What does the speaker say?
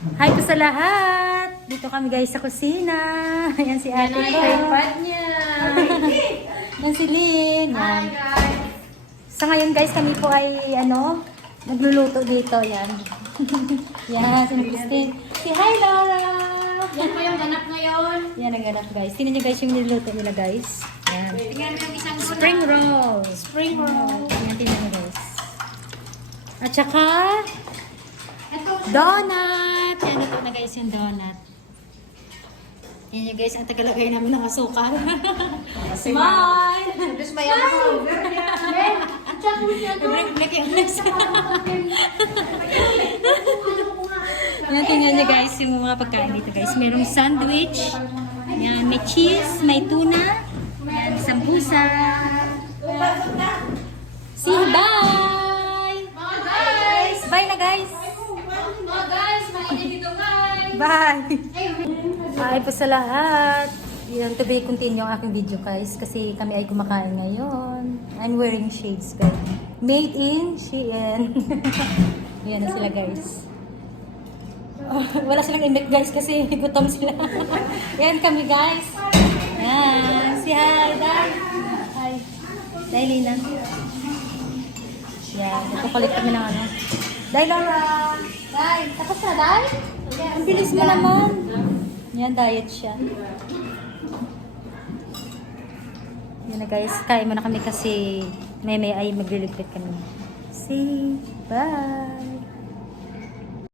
Hi po sa lahat! Dito kami guys sa kusina. Ayan si ate ko. iPad niya. Yan si Lynn. Hi Yan. guys. Sa ngayon guys, kami po ay nagluluto dito. Yan. Yan, si Christine. Si hi Laura! Yan po yung ganap ngayon. Yan ang ganap guys. Tingnan nyo guys yung niluto nila guys. Yan. Tingnan mo yung isang Spring roll. Spring roll. Yan, tingnan nyo guys. At saka, Ito. donut! Yan, ito na guys yung donut. Yan nyo guys, ang tagalagay namin ng asukal. Smile! Tapos may ano ko. Break yung guys. Yan, tingnan nyo guys yung mga pagkain dito guys. Merong sandwich. Yan, may cheese, may tuna. Yan, sambusa. See, bye! Mga guys. Bye na guys! Mga guys, mainit dito guys. Bye! Hi po sa lahat. Yan, to be continue ang aking video guys kasi kami ay kumakain ngayon. I'm wearing shades guys. Made in Shein. Yan na sila guys. Wala silang imik guys kasi gutom sila. Yan kami guys. Yan. Si hi, Day. Hi. Day, Lina. Yan. Ito palit kami ng ano. Day, Laura. Day. Tapos na, Day? Ang bilis mo naman. Yan, diet siya. Yan na guys. Kain muna kami kasi may ay magliligpit kami. See. Bye.